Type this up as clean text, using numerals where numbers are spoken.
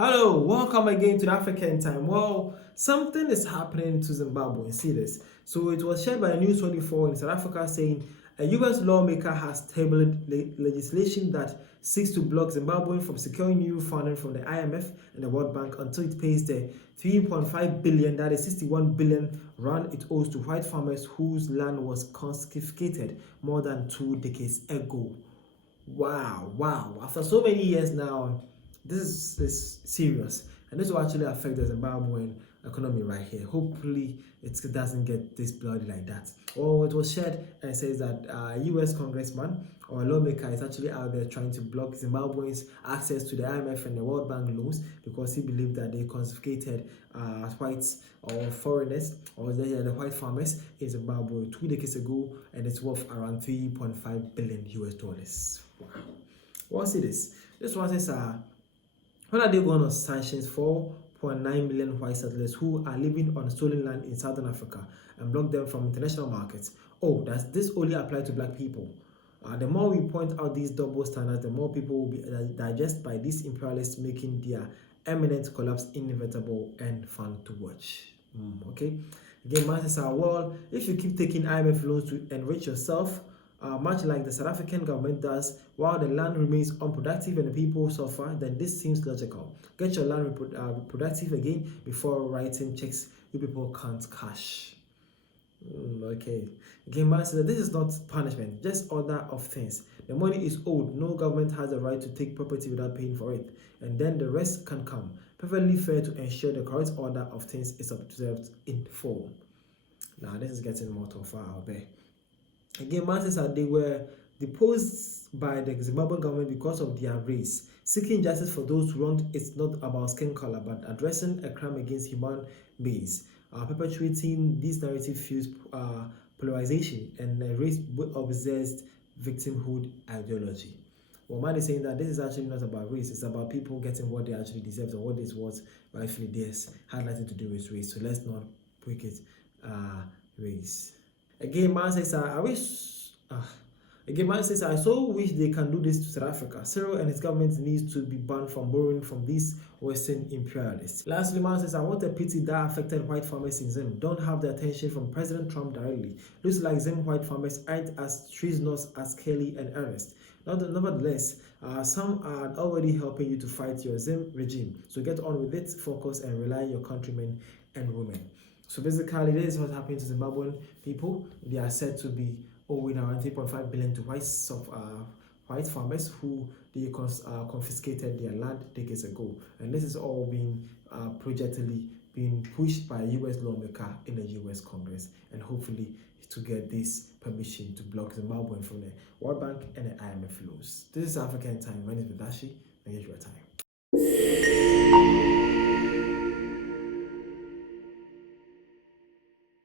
Hello, welcome again to the African Time. Well, something is happening to Zimbabwe. See this. So it was shared by News 24 in South Africa saying a US lawmaker has tabled legislation that seeks to block Zimbabwe from securing new funding from the IMF and the World Bank until it pays the 3.5 billion, that is 61 billion rand it owes to white farmers whose land was confiscated more than 2 decades ago. Wow. After so many years now, this is serious, and this will actually affect the Zimbabwean economy right here. Hopefully, it doesn't get this bloody like that. Well, it was shared and says that a US congressman or a lawmaker is actually out there trying to block Zimbabweans' access to the IMF and the World Bank loans because he believed that they confiscated whites or foreigners or the white farmers in Zimbabwe 2 decades ago, and it's worth around 3.5 billion US dollars. Wow. What's it is? This one says when are they going on sanctions 4.9 million white settlers who are living on stolen land in Southern Africa and block them from international markets? Oh, does this only apply to black people? The more we point out these double standards, the more people will be digested by these imperialists, making their imminent collapse inevitable and fun to watch. Okay? Again, man says, well, if you keep taking IMF loans to enrich yourself, much like the South African government does, while the land remains unproductive and the people suffer, then this seems logical. Get your land productive again before writing checks you people can't cash. Okay. Again, man says that this is not punishment, just order of things. The money is owed. No government has the right to take property without paying for it, and then the rest can come. Perfectly fair to ensure the correct order of things is observed in full. Now, this is getting more tougher out there. Again, man says that they were deposed by the Zimbabwean government because of their race. Seeking justice for those wronged is not about skin color, but addressing a crime against human beings. Perpetuating this narrative fuels polarization and a race-obsessed victimhood ideology. Well, man is saying that this is actually not about race, it's about people getting what they actually deserve or what is what rightfully theirs. Had nothing to do with race, so let's not break it race. Again, man says, I so wish they can do this to South Africa. Cyril and his government needs to be banned from borrowing from these Western imperialists. Lastly, man says, I want a pity that affected white farmers in ZIM don't have the attention from President Trump directly. Looks like ZIM white farmers aren't as treasonous as Kelly and Ernest. Nevertheless, some are already helping you to fight your ZIM regime. So get on with it, focus, and rely on your countrymen and women. So basically, this is what happened to Zimbabwean people. They are said to be owing around 3.5 billion to white farmers who they confiscated their land decades ago. And this is all being projectedly being pushed by a US lawmaker in the US Congress, and hopefully to get this permission to block Zimbabwe from the World Bank and the IMF loans. This is African Time. My name is Badashi. Thank you for your time.